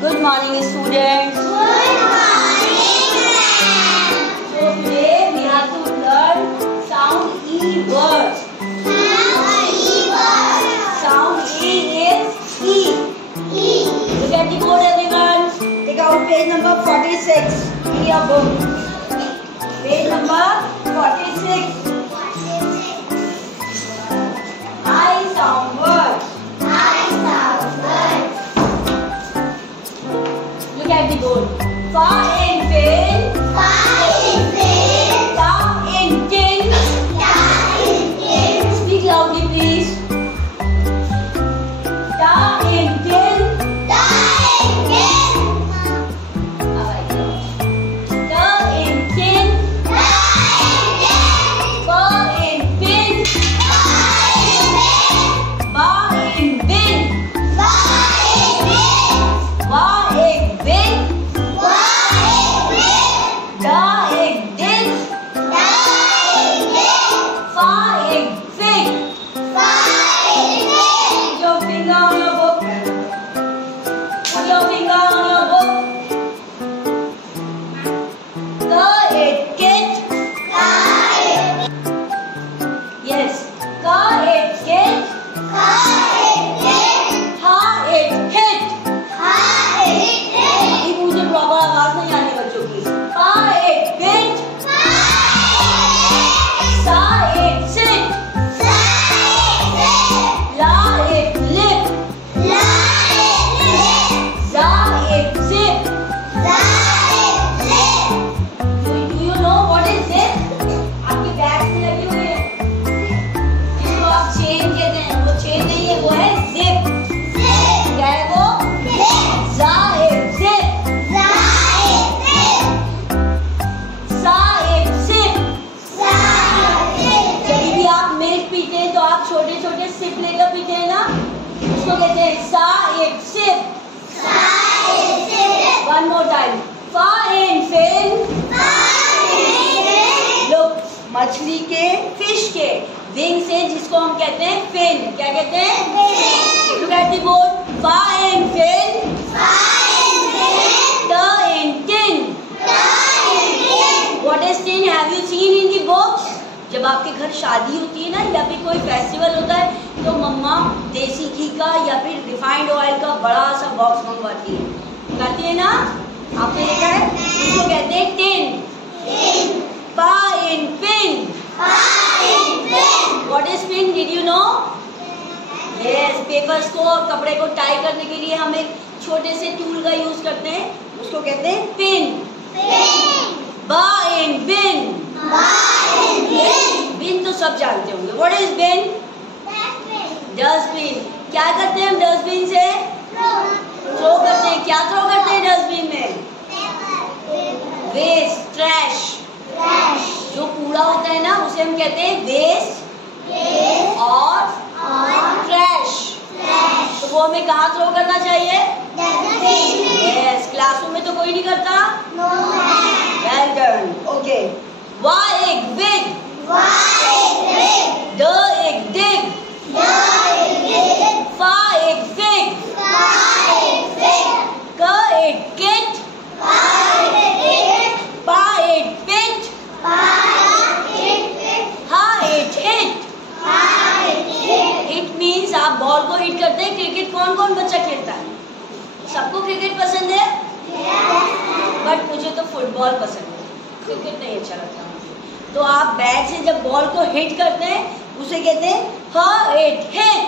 Good morning, students. Good morning, ma'am. So today we have to learn sound E words. Sound E words. Sound E is E. E. Look at the board, everyone. Take out page number 46 in your book. Page number 46. I sound word. I sound word. Look at the board. Fa in fin. Fa in fin. Ta in tin. Ta in tin. Speak loudly, please. Ta in tin. Ta in tin. Alright. Ta in tin. Ta in tin. Fa in fin. Fa in fin. Ba in bin. Fa in fin. Wa in bin. Wa in fin. Da in din. Da in din. Fa in fig. Fa in fin. Put your finger on your book. Put your finger on your book. Ka in kit. Ka in Yes. Ka in kit. Ka in tin. Ha in hit. Ha in tin. अभी मुझे proper आवाज नहीं आनी बच्चों की. Pa in bit. Fa in Sa in sit. Sa in sin. La in lip. La in lip. Za in zip. Za in zip. Do you know what is zip? आपके bag में लगी हुई है. जिसको आप चेन कहते हैं, वो चेन नहीं है, वो है zip. Zip. क्या है वो? Zip. Za in zip. Za in zip. Sa in sip. Sa in जब zip. भी आप मिल्क पीते हैं तो आप छोटे छोटे सिप लेकर पीते हैं ना, उसको कहते हैं सा in sip. Sa in zip. One more time. Fa in fin. Fa in fin. Look, मछली के, फिश के विंग से जिसको हम कहते हैं फिन. क्या कहते हैं? Fin. Look at the board. Fa in fin. Fa in fin. Ta in tin. Ta in tin. What is tin? Have you seen in the books? जब आपके घर शादी होती है ना या फिर कोई फेस्टिवल होता है तो मम्मा देसी घी का या फिर रिफाइंड ऑयल का बड़ा सा बॉक्स मंगवाती है. कहती है ना, आपने देखा है? उसको कहते हैं टिन. Tin. पा इन pin. Fa in fin. What is pin? Did you know? Yes, papers को और कपड़े को टाई करने के लिए हम एक छोटे से टूल का यूज करते हैं, उसको कहते हैं पिन. Fin. बा इन बिन. Ba in bin. बिन तो सब जानते होंगे. What is bin? Dustbin. Dustbin. क्या करते हैं हम डस्टबिन से? Throw. थ्रो करते हैं. क्या थ्रो करते हैं डस्टबिन में? Paper. Waste, trash. Trash. जो कूड़ा होता है ना उसे हम कहते हैं वेस्ट Waste. और Or ट्रैश. trash. तो वो हमें कहाँ थ्रो करना चाहिए? Dustbin. यस. क्लासरूम में तो कोई नहीं करता. No hand. Well done. Okay. वा एक बिग. Why big? ड एक डिग. The big. फा एक फिग. Why big? क एक किट. Why big? पा एक पिट. Why big? हा it hit. Why big? Hit means आप बॉल को हिट करते हैं. क्रिकेट कौन कौन बच्चा खेलता है? सबको क्रिकेट पसंद है, बट मुझे तो फुटबॉल पसंद है. क्रिकेट नहीं अच्छा लगता मुझे. तो आप बैट से जब बॉल को हिट करते हैं उसे कहते हैं ha it hit.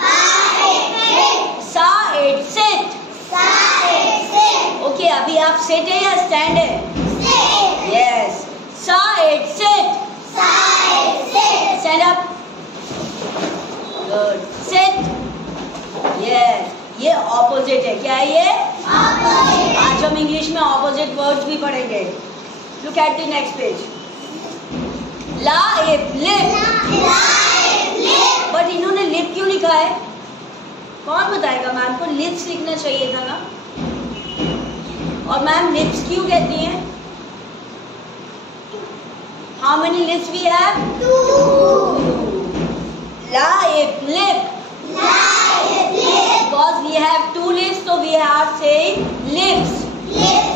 Why big? Sa it sit. Side sit. Okay, अभी आप सिट है या स्टैंड है? Sit. Yes. Sa it sit. Side sit. Stand up. Good. Sit. Yes. ये ऑपोजिट है. क्या है ये? Opposite. आज हम इंग्लिश में ऑपोजिट वर्ड्स भी पढ़ेंगे. Look at the next page. La it lip. Side lip. But इन्होंने लिप क्यों लिखा है? कौन बताएगा? मैम को लिप्स लिखना चाहिए था ना. और मैम लिप्स क्यों कहती हैं? How many lips we have? Two. La it lip. Side lip. Because we have two lips, तो वी आर सेइंग लिप्स।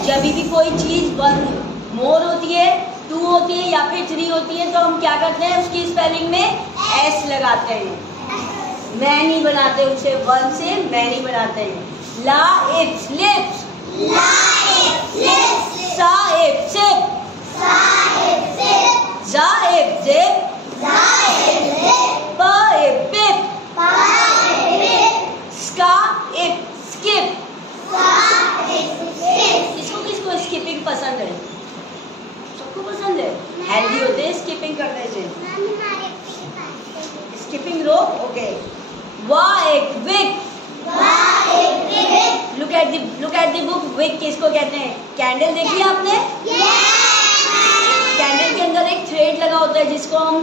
जब भी कोई चीज बंद मोर होती है, 2 होती है या फिर 3 होती है तो हम क्या करते हैं, उसकी स्पेलिंग में एस लगाते हैं। मैं नहीं बनाते उसे 1 से, मैं नहीं बनाते हैं। ला इप्स लिप्स, सा इप सिप, जा इप जिप, प इप पिप, स्का इप स्किप। किसको किसको स्किपिंग पसंद है? सबको पसंद है। हेल्दी होते हैं स्किपिंग करने से। Skipping rope, okay. वाह एक wick, look at the book. Wick किसको कहते हैं? कैंडल देखी है आपने? कैंडल के अंदर एक थ्रेड लगा होता है जिसको हम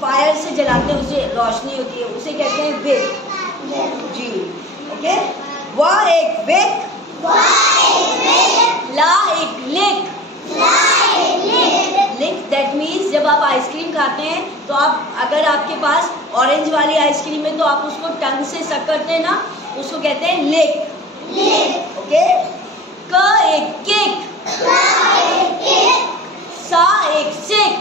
फायर से जलाते हैं, उससे रोशनी होती है, उसे कहते हैं विक जी। ओके, वाह एक विक, ला एक लिक। लिक दैट मीन्स जब आप आइसक्रीम खाते हैं तो आप, अगर आपके पास ऑरेंज वाली आइसक्रीम है तो आप उसको टंग से सक करते हैं ना, उसको कहते हैं लिक। ओके, क एक किक, सा एक सिक।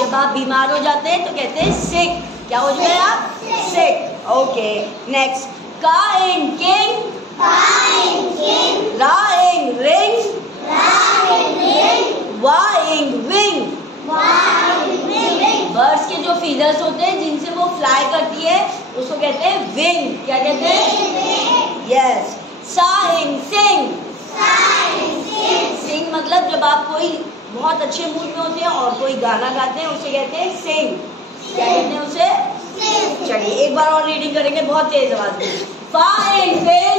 जब आप बीमार हो जाते हैं तो कहते हैं सिक। क्या हो जाए आप? सिक। Okay, next. का इन किंग, रा इन रिंग, वा इन विंग। बर्ड्स के जो फीदर्स होते हैं जिनसे वो फ्लाई करती है उसको कहते हैं विंग। क्या कहते हैं? यस। सा इन सिंग, सिंग मतलब जब आप कोई बहुत अच्छे मूड में होते हैं और कोई गाना गाते हैं उसे कहते हैं सिंग। क्या कहते हैं उसे? चलिए एक बार और रीडिंग करेंगे बहुत तेज आवाज में। Fine fin,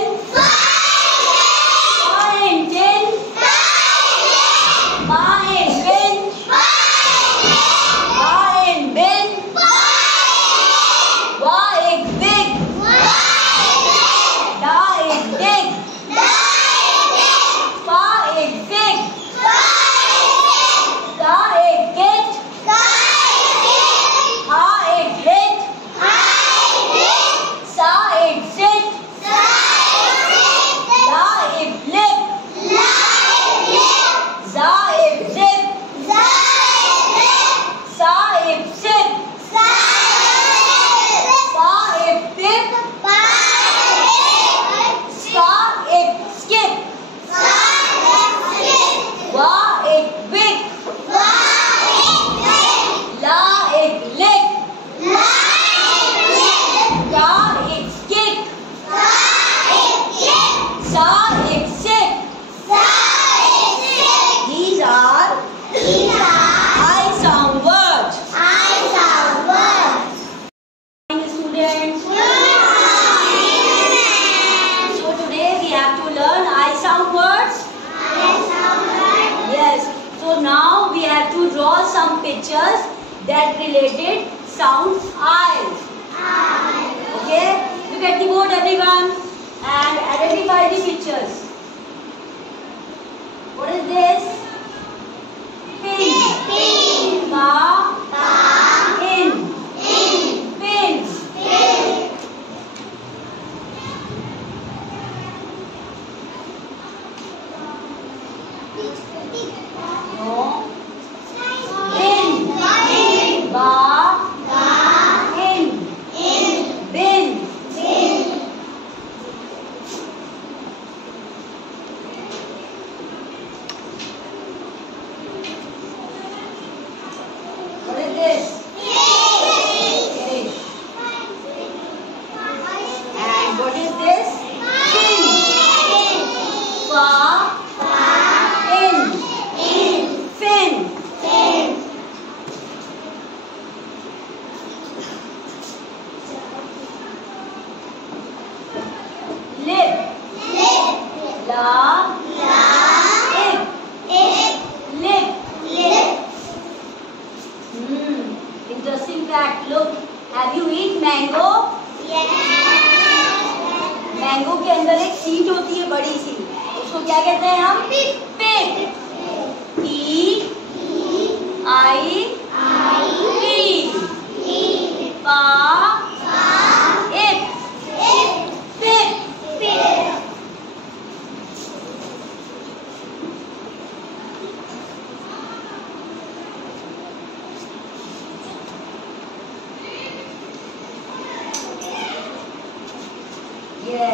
fine tin, fine win, fine bin, वा एक बिग, डा एक डिग, पा एक बिग, का एक गिट, हा एक हिट, सा एक सिट, ला एक लिप, जा एक जिप, सा एक सिप, पा एक पिप, स्का एक स्किप, वा एक बिग, ला एक लिक, का एक किक, सा एक सिक। These are I sound words. Students. So today we have to learn I sound words. Yes. So now we have to draw some pictures that related sounds I. Okay. Look at the board, everyone, and identify the pictures. What is this? Pin. Pa. In. Pin. No. Pin. Ba. In. Bin. What is this? Fish. And what is this? Fin. Fa. In. Fin. Lip. La. Ip. Lip. Interesting fact. Look, have you eaten mango? Mango के अंदर एक seat होती है बड़ी सी, उसको क्या कहते हैं हम? पिप। ई आई पी पा इप पिप।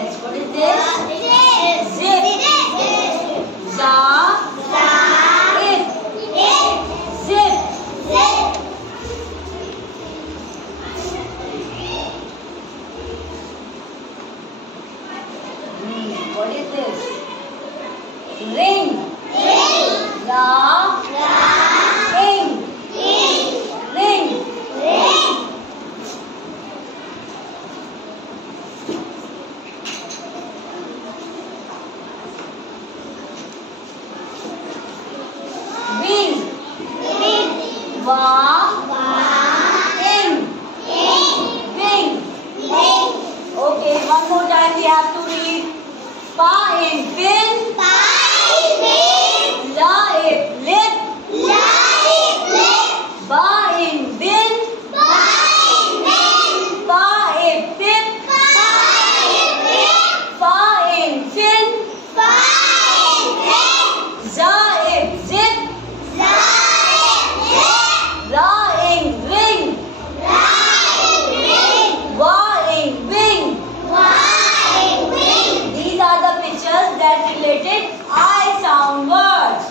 Yes. What is this? Zip. Za. If. Zip. What is this? Ring. Ra. Ing. Ring. Wing. Va. Ing. Wing. Okay, one more time we have to read. Pa in pin. La in lip. Ba in bin. Pa in pip. Fa in fin. Za in zip. Ra in ring. Wa in wing. These are the pictures that related I sound words.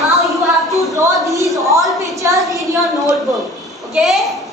Now you have to draw these all pictures in your notebook. Okay?